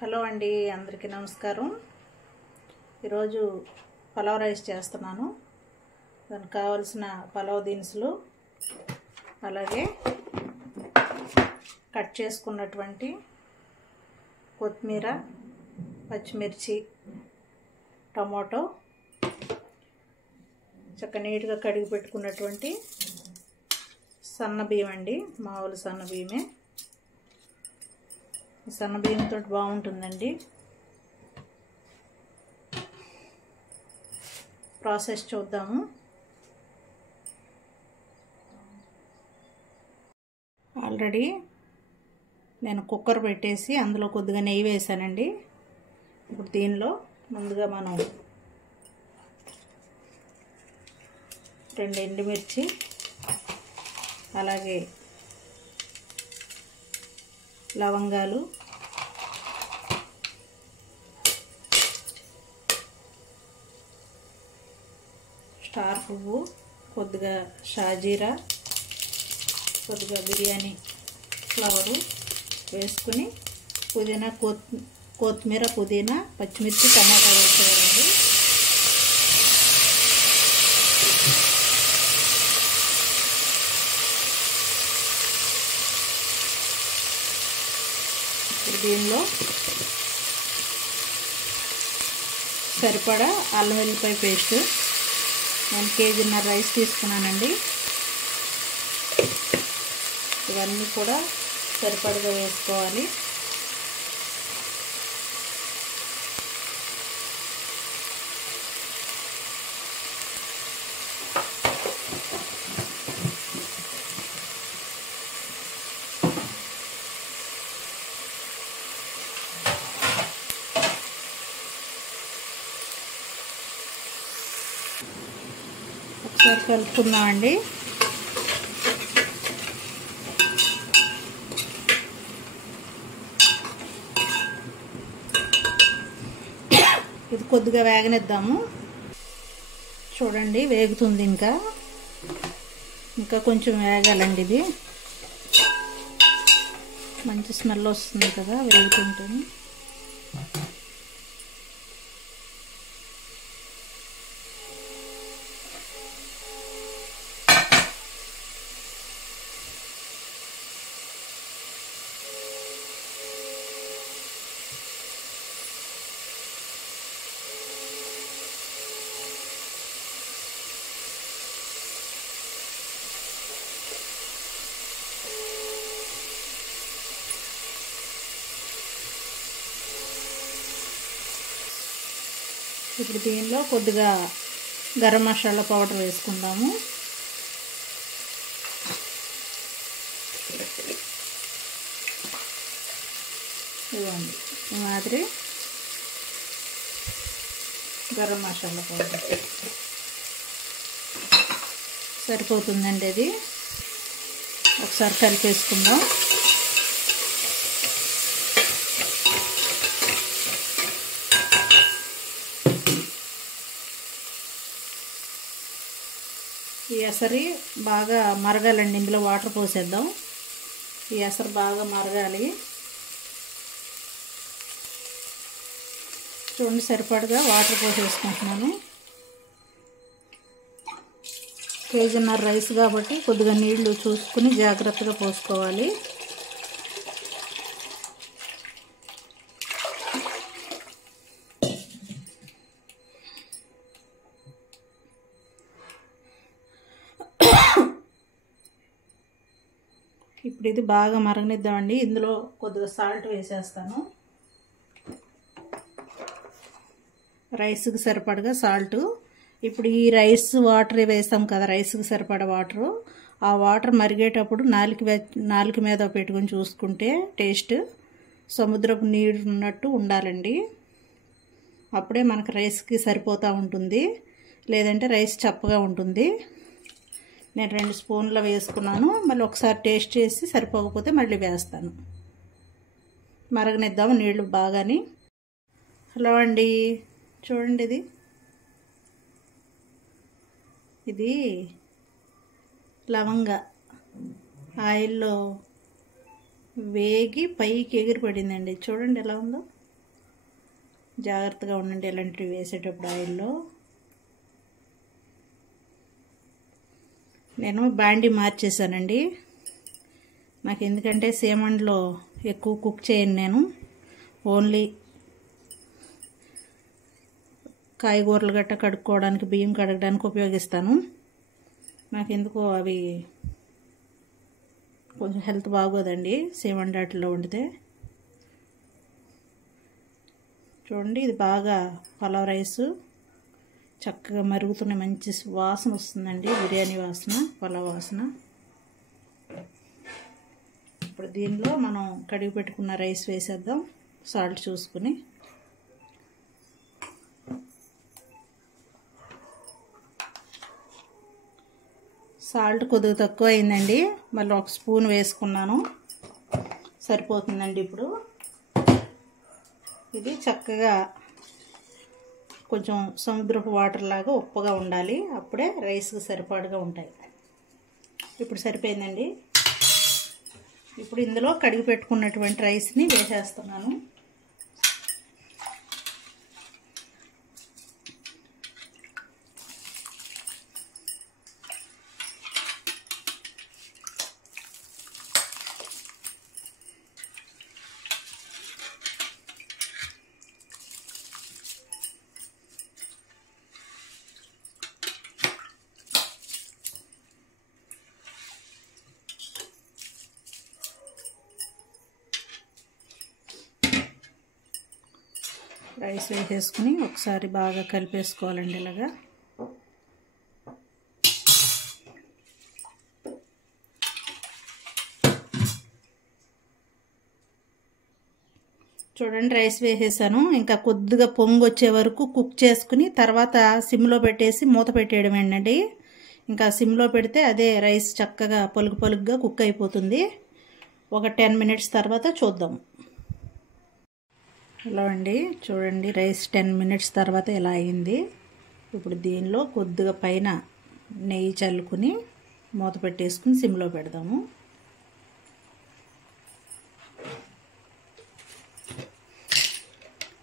Hello అండి, అందరికీ నమస్కారం. ఈరోజు పలావ్ రైస్ చేస్తున్నాను. దానికి కావాల్సిన పలావ్ దినుసులు, అలాగే కట్ చేసుకున్నటువంటి కొత్తిమీర, పచ్చిమిర్చి, టమాటో, చక్కగా నీట్గా కడిగి పెట్టుకున్నటువంటి సన్న బియ్యం అండి. మామూలు సన్న బియ్యమే. సన్న బియ్యంతో బాగుంటుందండి. ప్రాసెస్ చూద్దాము. ఆల్రెడీ నేను కుక్కర్ పెట్టేసి అందులో కొద్దిగా నెయ్యి వేసానండి. ఇప్పుడు దీనిలో ముందుగా మనం 2 ఎండుమిర్చి, అలాగే లవంగాలు, స్టార్ పువ్వు, కొద్దిగా షాజీరా, కొద్దిగా బిర్యానీ ఫ్లవరు వేసుకుని పుదీనా, కొత్తిమీర, పుదీనా, పచ్చిమిర్చి, టమాటా వేసేయాలండి. ఇప్పుడు దీనిలో సరిపడా అల్లం వెల్లిపాయ పేస్ట్, నేను 1.5 కేజీ రైస్ తీసుకున్నానండి. ఇవన్నీ కూడా సరిపడగా వేసుకోవాలి. ఒకసారి కలుపుకుందామండి. ఇది కొద్దిగా వేగనిద్దాము. చూడండి, వేగుతుంది. ఇంకా కొంచెం వేగాలండి. ఇది మంచి స్మెల్ వస్తుంది కదా వేగుతుంటుంది. ఇప్పుడు దీనిలో కొద్దిగా గరం మసాలా పౌడర్ వేసుకుందాము. ఇవ్వండి, ఈ మాదిరి గరం మసాలా పౌడర్ సరిపోతుందండి. అది ఒకసారి కలిపేసుకుందాం. ఈ ఎసరి బాగా మరగాలండి. ఇందులో వాటర్ పోసేద్దాం. ఈ ఎసరు బాగా మరగాలి. చూడండి, సరిపడగా వాటర్ పోసేసుకుంటున్నాను. 1.5 కేజీ రైస్ కాబట్టి కొద్దిగా నీళ్లు చూసుకుని జాగ్రత్తగా పోసుకోవాలి. ఇప్పుడు ఇది బాగా మరగనిద్దామండి. ఇందులో కొద్దిగా సాల్ట్ వేసేస్తాను. రైస్కి సరిపడగా సాల్టు. ఇప్పుడు ఈ రైస్ వాటర్ వేస్తాం కదా, రైస్కి సరిపడా వాటరు. ఆ వాటర్ మరిగేటప్పుడు నాలుక మీద పెట్టుకొని చూసుకుంటే టేస్ట్ సముద్రపు నీరు ఉన్నట్టు ఉండాలండి. అప్పుడే మనకు రైస్కి సరిపోతూ ఉంటుంది. లేదంటే రైస్ చప్పగా ఉంటుంది. నేను 2 స్పూన్లు వేసుకున్నాను. మళ్ళీ ఒకసారి టేస్ట్ చేసి సరిపోకపోతే మళ్ళీ వేస్తాను. మరగనిద్దాము నీళ్లు బాగాని. హలో అండి, చూడండి, ఇది లవంగ ఆయిల్లో వేగి పైకి ఎగిరి పడిందండి. చూడండి ఎలా ఉందో. జాగ్రత్తగా ఉండండి ఇలాంటివి వేసేటప్పుడు ఆయిల్లో. నేను బాండి మార్చేసానండి. నాకు ఎందుకంటే సేమండ్లో ఎక్కువ కుక్ చేయను నేను. ఓన్లీ కాయగూరలు గట్ట కడుక్కోవడానికి, బియ్యం కడగడానికి ఉపయోగిస్తాను. నాకు ఎందుకో అవి కొంచెం హెల్త్ బాగోదండి సేమండి వాటిలో వండితే. చూడండి ఇది బాగా పలావ్ రైస్ చక్కగా మరుగుతున్న మంచి వాసన వస్తుందండి, బిర్యానీ వాసన, పలావ్ వాసన. ఇప్పుడు దీనిలో మనం కడిగి పెట్టుకున్న రైస్ వేసేద్దాం సాల్ట్ చూసుకుని. సాల్ట్ కొద్దిగా తక్కువ అయిందండి, మళ్ళీ 1 స్పూన్ వేసుకున్నాను, సరిపోతుందండి. ఇప్పుడు ఇది చక్కగా కొంచెం సముద్రపు వాటర్ లాగా ఉప్పగా ఉండాలి, అప్పుడే రైస్కి సరిపడగా ఉంటాయి. ఇప్పుడు సరిపోయిందండి. ఇప్పుడు ఇందులో కడిగి పెట్టుకున్నటువంటి రైస్ని వేసేస్తున్నాను. రైస్ వేసేసుకుని ఒకసారి బాగా కలిపేసుకోవాలండి ఇలాగా. చూడండి రైస్ వేసేసాను. ఇంకా కొద్దిగా పొంగు వచ్చే వరకు కుక్ చేసుకుని తర్వాత సిమ్లో పెట్టేసి మూత పెట్టేయడం ఏంటండి. ఇంకా సిమ్లో పెడితే అదే రైస్ చక్కగా పలుకుగా కుక్ అయిపోతుంది. ఒక 10 మినిట్స్ తర్వాత చూద్దాం. ఇలా అండి చూడండి, రైస్ 10 మినిట్స్ తర్వాత ఇలా అయింది. ఇప్పుడు దీనిలో కొద్దిగా పైన నెయ్యి చల్లుకుని మూత పెట్టేసుకుని సిమ్లో పెడదాము.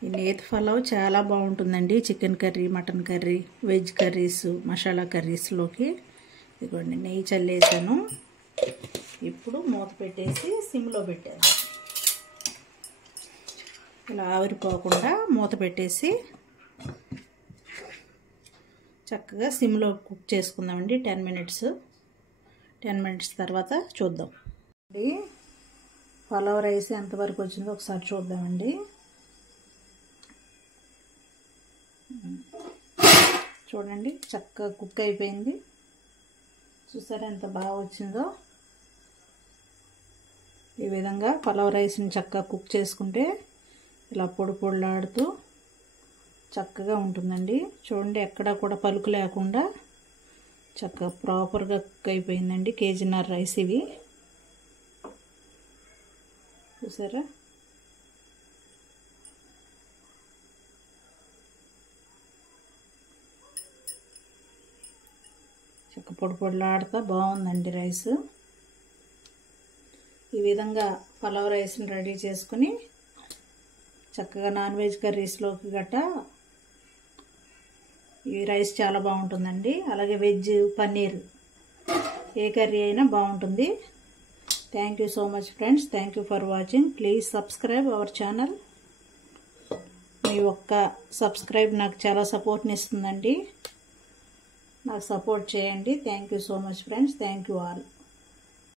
ఈ నేతి పలావ్ చాలా బాగుంటుందండి chicken curry, mutton curry, veg curries, masala కర్రీస్లోకి. ఇదిగోండి నెయ్యి చల్లేసాను. ఇప్పుడు మూత పెట్టేసి సిమ్లో పెట్టాను. ఇలా ఆవిరిపోకుండా మూత పెట్టేసి చక్కగా సిమ్లో కుక్ చేసుకుందామండి 10 మినిట్స్. 10 మినిట్స్ తర్వాత చూద్దాం. పలావ్ రైస్ ఎంతవరకు వచ్చిందో ఒకసారి చూద్దామండి. చూడండి చక్కగా కుక్ అయిపోయింది. చూసారా ఎంత బాగా వచ్చిందో. ఈ విధంగా పలావ్ రైస్ని చక్కగా కుక్ చేసుకుంటే ఇలా పొడిలాడుతూ చక్కగా ఉంటుందండి. చూడండి ఎక్కడా కూడా పలుకు లేకుండా చక్కగా ప్రాపర్గా కుక్ అయిపోయిందండి. 1.5 కేజీ రైస్ ఇవి. చూసారా చక్క పొడిలాడుతా బాగుందండి రైస్. ఈ విధంగా పలావ్ రైస్ని రెడీ చేసుకుని చక్కగా నాన్ వెజ్ కర్రీస్లోకి గట్టా ఈ రైస్ చాలా బాగుంటుందండి. అలాగే వెజ్, పన్నీర్ ఏ కర్రీ అయినా బాగుంటుంది. Thank you so much friends. Thank you for watching. Please subscribe our channel. మీ ఒక్క సబ్స్క్రైబ్ నాకు చాలా సపోర్ట్ని ఇస్తుందండి. నాకు సపోర్ట్ చేయండి. Thank you so much friends. Thank you all.